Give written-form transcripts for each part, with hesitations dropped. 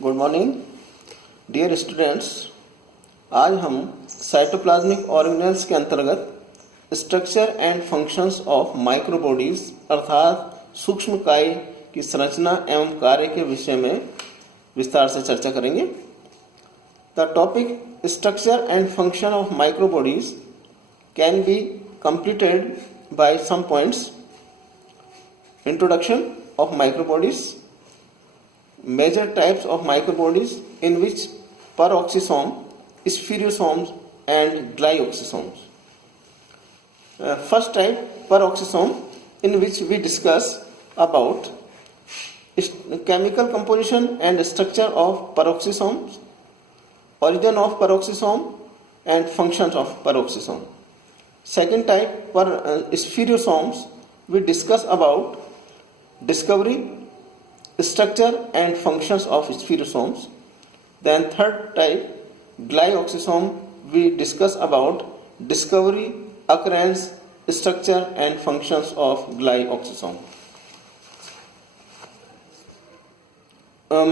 Good morning dear students. आज हम cytoplasmic organelles के अंतर्गत structure and functions of microbodies अर्थात सूक्ष्मकाय की संरचना एवं कार्य के विषय में विस्तार से चर्चा करेंगे। The topic structure and function of microbodies can be completed by some points. Introduction of microbodies, major types of microbodies in which peroxisome, spherosomes and glyoxysomes. First type, peroxisome, in which we discuss about chemical composition and structure of peroxisomes, origin of peroxisome and functions of peroxisome. Second type, spherosomes, we discuss about discovery, structure and functions of spherosomes. Then third type, glyoxysome, we discuss about discovery, occurrence, structure and functions of glyoxysome.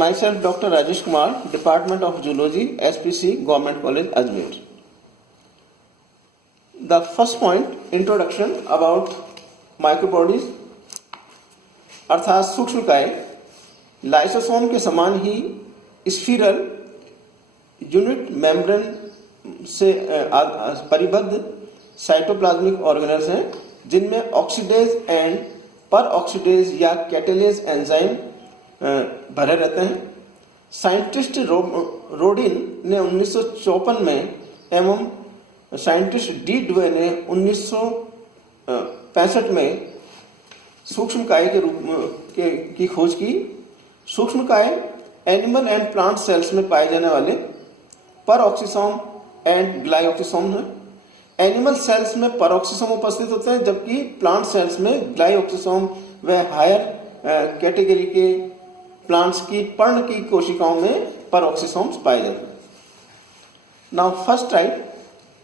Myself Dr. Rajesh Kumar, Department of Zoology, SPC, Government College, Ajmer. The first point, introduction about microbodies अर्थात सूक्ष्मकाय lysosome के समान ही स्फीरल unit membrane से परिबद्ध cytoplasmic organelles हैं, जिनमें oxidase and पर oxidase या catalase enzyme भरे रहते हैं। साइंटिस्ट रोडिन ने 1954 में एवं साइंटिस्ट डी ड्वे ने 1965 में सूक्ष्मकाय के रूप की खोज की। सूक्ष्मकाय एनिमल एंड प्लांट सेल्स में पाए जाने वाले परऑक्सीसोम एंड ग्लाइऑक्सीसोम हैं। एनिमल सेल्स में परऑक्सीसोम उपस्थित होते हैं, जबकि प्लांट सेल्स में ग्लाइऑक्सीसोम व हायर कैटेगरी के प्लांट्स की पर्ण की कोशिकाओं में परऑक्सीसोम्स पाए जाते हैं। Now first type,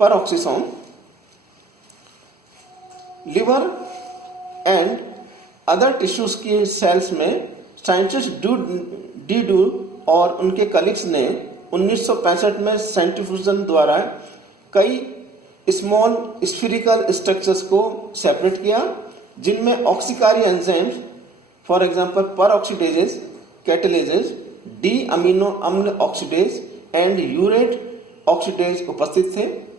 peroxisome, liver and other tissues की सेल्स में साइंटिस्ट डी डू और उनके कलीग्स ने 1965 में सेंट्रीफ्यूजन द्वारा कई स्मॉल स्फीरिकल स्ट्रक्चर्स को सेपरेट किया, जिनमें ऑक्सीकारी enzymes for example peroxidases, catalases, D amino अम्ल ऑक्सीडेज एंड यूरेट ऑक्सीडेज उपस्थित थे।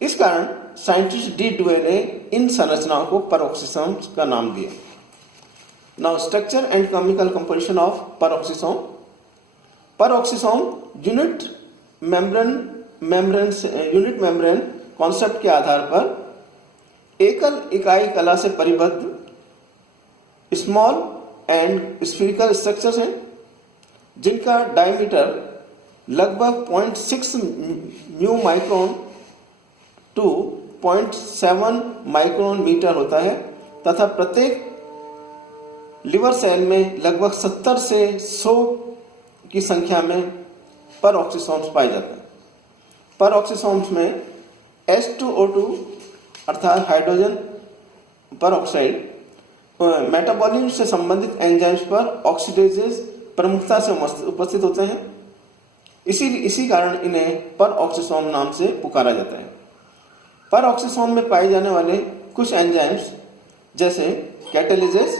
इस कारण साइंटिस्ट डी ड्वे ने इन संरचनाओं को पेरोक्सिसोम्स का नाम दिया। Now structure and chemical composition of peroxisome. Peroxisome unit membrane concept के आधार पर एकल इकाई कला से परिबद्ध स्मॉल एंड स्फीरिकल स्ट्रक्चर्स हैं, जिनका डायमीटर लगभग 0.6 mu micron to 0.7 micron metre होता है तथा प्रत्येक लिवर सेल में लगभग 70 से 100 की संख्या में परऑक्सीसोम्स पाए जाते हैं। परऑक्सीसोम्स में H2O2 अर्थात हाइड्रोजन परऑक्साइड मेटाबॉलिज्म से संबंधित एंजाइम्स पर ऑक्सीडेजेस प्रमुखता से उपस्थित होते हैं। इसी कारण इन्हें परऑक्सीसोम नाम से पुकारा जाता है। परऑक्सीसोम में पाए जाने वाले कुछ एंजाइम्स जैसे कैटेलेजेस,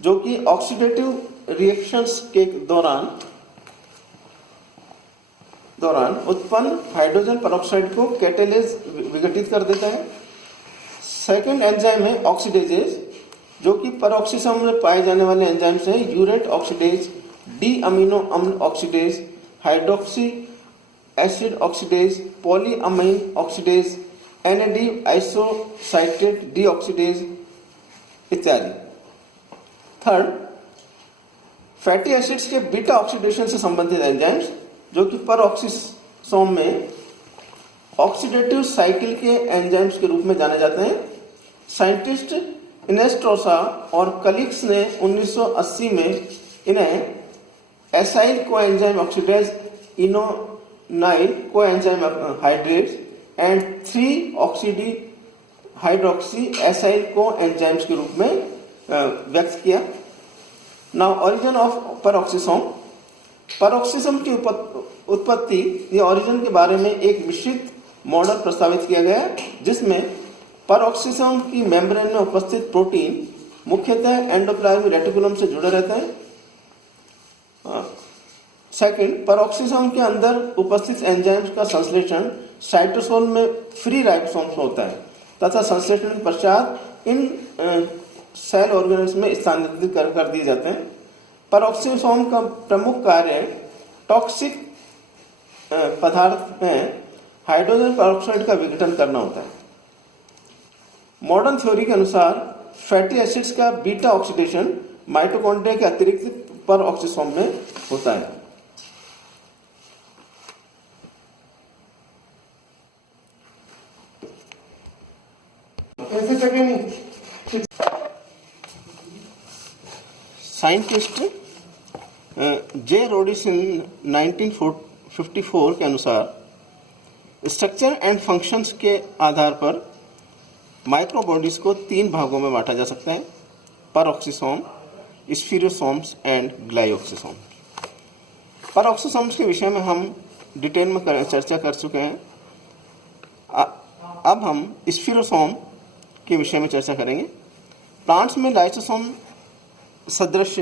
जो कि ऑक्सीडेटिव रिएक्शंस के दौरान उत्पन्न हाइड्रोजन परऑक्साइड को कैटेलेज विघटित कर देता है। सेकंड एंजाइम है ऑक्सीडेजेस, जो कि परऑक्सीसोम में पाए जाने वाले एंजाइम्स हैं यूरेट ऑक्सीडेज, डी अमीनो अम्ल oxidase, hydroxy acid oxidase, polyamine oxidase, NAD isocitrate deoxidase इत्यादि। थर्ड, फैटी एसिड्स के बीटा ऑक्सीडेशन से संबंधित एंजाइम्स, जो कि परऑक्सीसोम में ऑक्सीडेटिव साइकिल के एंजाइम्स के रूप में जाने जाते हैं। साइंटिस्ट इनेस्ट्रोसा और कलीग्स ने 1980 में इन्हें acyl coenzyme oxidase, enoyl coenzyme hydrase and 3-ऑक्सीडी हाइड्रोक्सी एसाइल कोएंजाइम्स के रूप में व्यक्त किया। Now origin of peroxisome. Peroxisome की उत्पत्ति या ओरिजिन के बारे में एक विस्तृत मॉडल प्रस्तावित किया गया है, जिसमें पेरोक्सिसम की मेम्ब्रेन में उपस्थित प्रोटीन मुख्यतः एंडोप्लाज्मिक रेटिकुलम से जुड़े रहते हैं। सेकंड, पेरोक्सिसम के अंदर उपस्थित एंजाइम्स का संश्लेषण साइटोसोल में फ्री राइबोसोम्स में होता है तथा संश्लेषण के पश्चात इन सेल ऑर्गेनल्स में स्थानांतरित कर दिए जाते हैं। पेरोक्सिसोम का प्रमुख कार्य टॉक्सिक पदार्थ में हाइड्रोजन पेरोक्साइड का विघटन करना होता है। मॉडर्न थ्योरी के अनुसार फैटी एसिड्स का बीटा ऑक्सीडेशन माइटोकॉन्ड्रिया के अतिरिक्त पेरोक्सिसोम में होता है। साइंटिस्ट जे रोडिसन 1954 के अनुसार स्ट्रक्चर एंड फंक्शंस के आधार पर माइक्रोबॉडीज को 3 भागों में बांटा जा सकता है: पेरोक्सिसोम, स्फीरोसोम्स एंड ग्लाइओक्सिसोम्स। पेरोक्सिसोम्स के विषय में हम डिटेल में चर्चा कर चुके हैं। अब हम स्फीरोसोम के विषय में चर्चा करेंगे। प्लांट्स में लाइसोसोम सदृश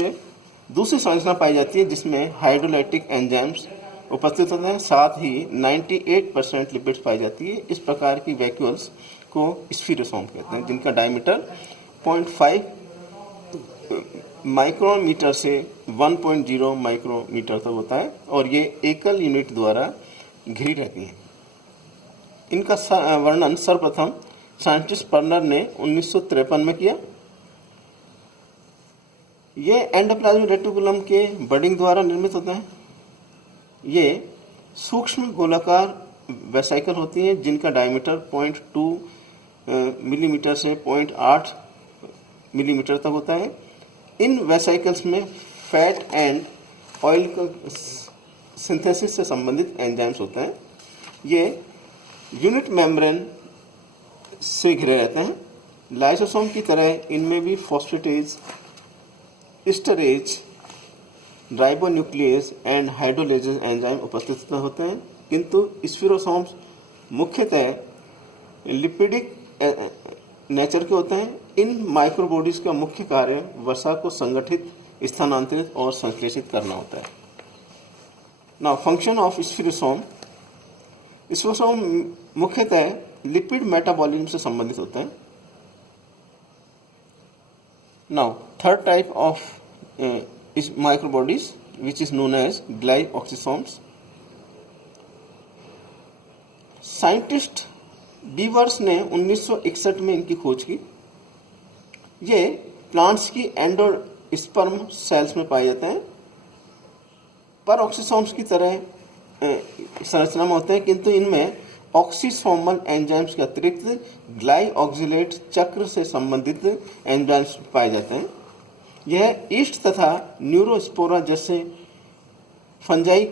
दूसरी संरचना पाई जाती है, जिसमें हाइड्रोलाइटिक एंजाइम्स उपस्थित होते हैं, साथ ही 98% लिपिड्स पाई जाती है। इस प्रकार की वैक्यूल्स को स्फीरोसोम कहते हैं, जिनका डायमीटर 0.5 माइक्रोमीटर से 1.0 माइक्रोमीटर तक होता है और ये एकल यूनिट द्वारा घिरी रहती हैं। इनका वर्णन सर्वप्रथम साइंटिस्ट पर्नर ने 1953 में किया। ये एंडोप्लाज्मिक रेटिकुलम के बडिंग द्वारा निर्मित होते हैं। ये सूक्ष्म गोलाकार वेसिकल होती हैं, जिनका डायमीटर 0.2 मिलीमीटर से 0.8 मिलीमीटर तक होता है। इन वेसिकल्स में फैट एंड ऑयल का सिंथेसिस से संबंधित एंजाइम्स होते हैं। ये यूनिट मेम्ब्रेन से घिरे रहते हैं। लाइसोसोम की तरह इनमें भी phosphatase, esterase, ribonuclease and हाइड्रोलेजेज enzyme उपस्थित होते हैं, किंतु स्फीरोसोम्स मुख्यतः लिपिडिक नेचर के होते हैं। इन माइक्रोबॉडीज का मुख्य कार्य वसा को संगठित, स्थानांतरित और संश्लेषित करना होता है। Now function of spherosome. Spherosome मुख्यतः लिपिड मेटाबॉलिज्म से संबंधित होते हैं। Now third type of microbodies which is known as glyoxysomes. Scientist Beevers ने 1961 में इनकी खोज की। ये प्लांट्स की एंडोस्पर्म सेल्स में पाए जाते हैं। पेरोक्सिसोम्स की तरह संरचना में होते हैं, किंतु इनमें ऑक्सीसोमल एंजाइम्स के अतिरिक्त ग्लाइऑक्सिलेट चक्र से संबंधित एंजाइम्स पाए जाते हैं। यह ईस्ट तथा न्यूरोस्पोरा जैसे फंजाई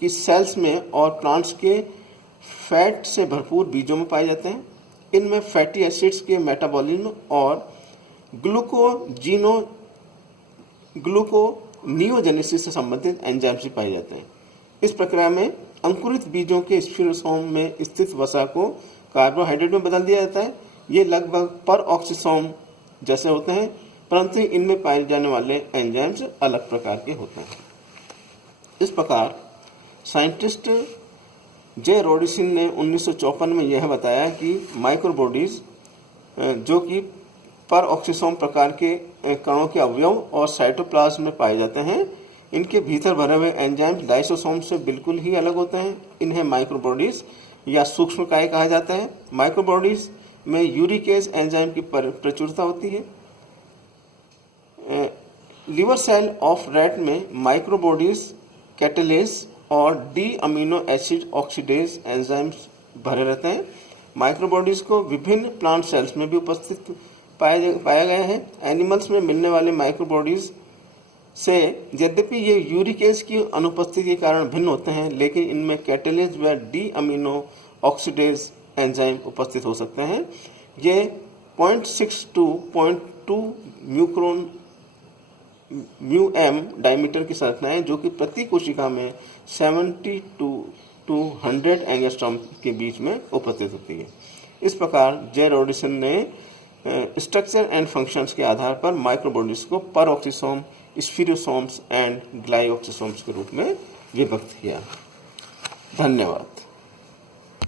की सेल्स में और प्लांट्स के फैट से भरपूर बीजों में पाए जाते हैं। इनमें फैटी एसिड्स के मेटाबॉलिज्म और ग्लूकोनियोजेनेसिस से संबंधित एंजाइम्स भी पाए जाते हैं। इस प्रक्रिया में अंकुरित बीजों के स्फीरोसोम में स्थित वसा को कार्बोहाइड्रेट में बदल दिया जाता है। ये लगभग पेरोक्सिसोम जैसे होते हैं, परंतु इनमें पाए जाने वाले एंजाइम्स अलग प्रकार के होते हैं। इस प्रकार साइंटिस्ट जे रोडिसन ने 1954 में यह बताया कि माइक्रोबॉडीज जो कि पेरोक्सिसोम प्रकार के कणों के अवयव और साइटोप्लाज्म में पाए जाते हैं, इनके भीतर भरे हुए एंजाइम्स लाइसोसोम से बिल्कुल ही अलग होते हैं। इन्हें माइक्रोबॉडीज या सूक्ष्मकाय कहा जाता है। माइक्रोबॉडीज में यूरिकेज एंजाइम की प्रचुरता होती है। लिवर सेल ऑफ रैट में माइक्रोबॉडीज कैटेलेज और D amino acid oxidase enzymes भरे रहते हैं। माइक्रोबॉडीज को विभिन्न प्लांट सेल्स में भी उपस्थित पाया गया है। एनिमल्स में मिलने वाले माइक्रोबॉडीज से यद्यपि ये यूरिकेज की अनुपस्थिति के कारण भिन्न होते हैं, लेकिन इनमें कैटेलेज व डी अमीनो ऑक्सीडेज एंजाइम उपस्थित हो सकते हैं। ये 0.6 to 0.2 म्यूक्रोन म्यू एम डायमीटर की संरचनाएं जो कि प्रति कोशिका में 70 to 100 एंगस्ट्रॉम के बीच में उपस्थित होती है। इस प्रकार जे रॉडसन ने स्ट्रक्चर एंड फंक्शंस के आधार पर माइक्रोबॉडीज को परऑक्सीसोम, स्फीरोसोम्स एंड ग्लाइऑक्सीसोम्स के रूप में विभक्त किया। धन्यवाद।